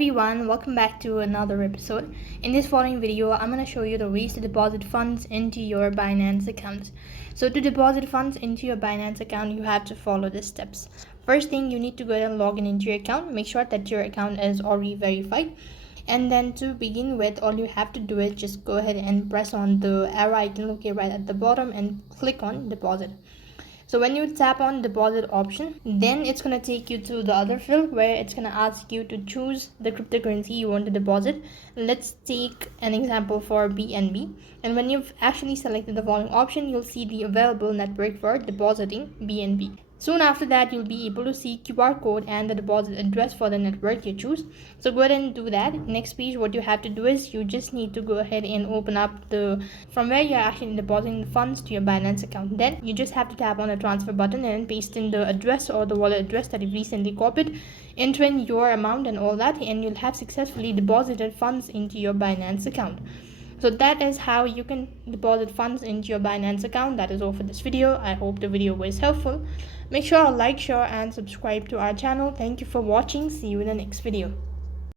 everyone, welcome back to another episode. In this following video, I'm going to show you the ways to deposit funds into your Binance account. So to deposit funds into your Binance account, you have to follow the steps. First thing, you need to go ahead and log into your account. Make sure that your account is already verified. And then to begin with, all you have to do is just go ahead and press on the arrow icon located right at the bottom and click on deposit. So when you tap on deposit option, then it's going to take you to the other field where it's going to ask you to choose the cryptocurrency you want to deposit. Let's take an example for BNB. And when you've actually selected the following option, you'll see the available network for depositing BNB. Soon after that, you'll be able to see QR code and the deposit address for the network you choose. So go ahead and do that. Next page, what you have to do is you just need to go ahead and open up from where you're actually depositing the funds to your Binance account. Then you just have to tap on the transfer button and paste in the address or the wallet address that you've recently copied, enter in your amount and all that, and you'll have successfully deposited funds into your Binance account. So that is how you can deposit funds into your Binance account. That is all for this video. I hope the video was helpful. Make sure to like, share and subscribe to our channel. Thank you for watching. See you in the next video.